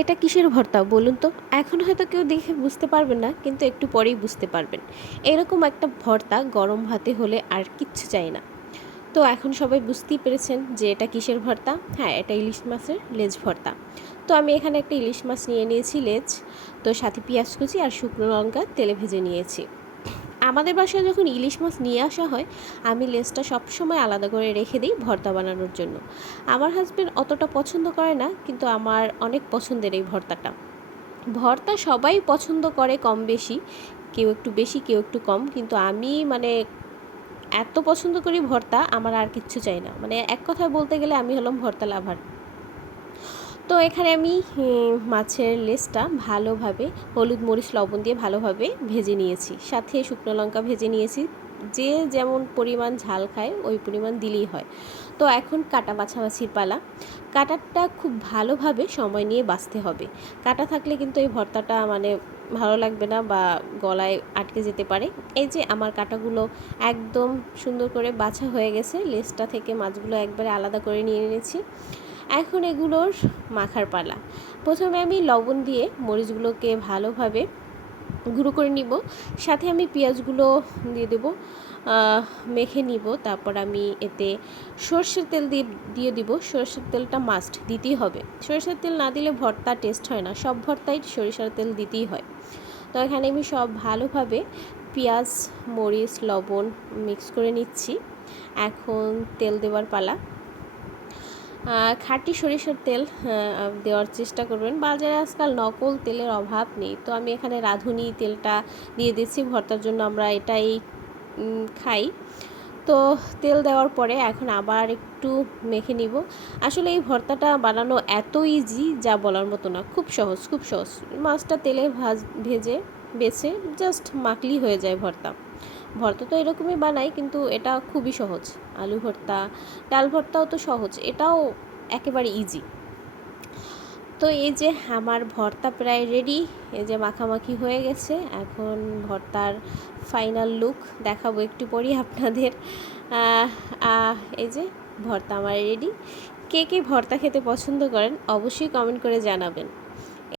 এটা কিসের ভর্তা বলুন তো? এখন হয়তো কেউ দেখে বুঝতে পারবেন না, কিন্তু একটু পরেই বুঝতে পারবেন। এরকম একটা ভর্তা গরম ভাতে হলে আর কিচ্ছু চাই না। তো এখন সবাই বুঝতেই পেরেছেন যে এটা কিসের ভর্তা? হ্যাঁ এটা ইলিশ মাছের লেজ ভর্তা। তো আমি এখানে একটা ইলিশ মাছ নিয়ে নিয়েছি লেজ। তো সাথে পেঁয়াজ কুচি আর শুকনো লঙ্কা তেলে ভেজে নিয়েছি। আমাদের বাসায় যখন ইলিশ মাছ নিয়ে আসা হয়, আমি লেজটা সবসময় আলাদা করে রেখে দিই ভর্তা বানানোর জন্য। আমার হাজব্যান্ড অতটা পছন্দ করে না, কিন্তু আমার অনেক পছন্দের এই ভর্তাটা। ভর্তা সবাই পছন্দ করে কম বেশি, কেউ একটু বেশি, কেউ একটু কম, কিন্তু আমি মানে এত পছন্দ করি ভর্তা, আমার আর কিচ্ছু চাই না। মানে এক কথায় বলতে গেলে আমি হলাম ভর্তা লাভার। তো এখানে আমি মাছের লেসটা ভালোভাবে হলুদ মরিচ লবণ দিয়ে ভালোভাবে ভেজে নিয়েছি। সাথে শুকনো লঙ্কা ভেজে নিয়েছি। যে যেমন পরিমাণ ঝাল খায়, ওই পরিমাণ দিলেই হয়। তো এখন কাটা বাছাবাছির পালা। কাটারটা খুব ভালোভাবে সময় নিয়ে বাছতে হবে। কাটা থাকলে কিন্তু এই ভর্তাটা মানে ভালো লাগবে না বা গলায় আটকে যেতে পারে। এই যে আমার কাটাগুলো একদম সুন্দর করে বাছা হয়ে গেছে, লেসটা থেকে মাছগুলো একবারে আলাদা করে নিয়ে নিয়েছি। এখন এগুলোর মাখার পালা। প্রথমে আমি লবণ দিয়ে মরিচগুলোকে ভালোভাবে গুঁড়ো করে নিব। সাথে আমি পেঁয়াজগুলো দিয়ে দেবো মেখে নিব। তারপর আমি এতে সর্ষের তেল দিয়ে দিয়ে দিব। সর্ষের তেলটা মাস্ট দিতেই হবে। সরিষার তেল না দিলে ভর্তা টেস্ট হয় না। সব ভর্তাই সরিষার তেল দিতেই হয়। তো এখানে আমি সব ভালোভাবে পেঁয়াজ, মরিচ, লবণ মিক্স করে নিচ্ছি। এখন তেল দেওয়ার পালা। খাঁটি সরিষার তেল দেওয়ার চেষ্টা করবেন। বাজারে আজকাল নকল তেলের অভাব নেই। তো আমি এখানে রাঁধুনি তেলটা দিয়ে দিচ্ছি, ভর্তার জন্য আমরা এটাই খাই। তো তেল দেওয়ার পরে এখন আবার একটু মেখে নিব। আসলে এই ভর্তাটা বানানো এত ইজি যা বলার মতো না। খুব সহজ খুব সহজ। মাছটা তেলে ভাজ, ভেজে, বেছে জাস্ট মাখলি হয়ে যায় ভর্তা। ভর্তা তো এরকমই বানাই, কিন্তু এটা খুবই সহজ। আলু ভর্তা, ডাল ভর্তাও তো সহজ, এটাও একেবারে ইজি তো এই যে আমার ভর্তা প্রায় রেডি এই যে মাখামাখি হয়ে গেছে, এখন ভর্তার ফাইনাল লুক দেখাবো একটু পরই আপনাদের। এই যে ভর্তা আমার রেডি কে কে ভর্তা খেতে পছন্দ করেন, অবশ্যই কমেন্ট করে জানাবেন।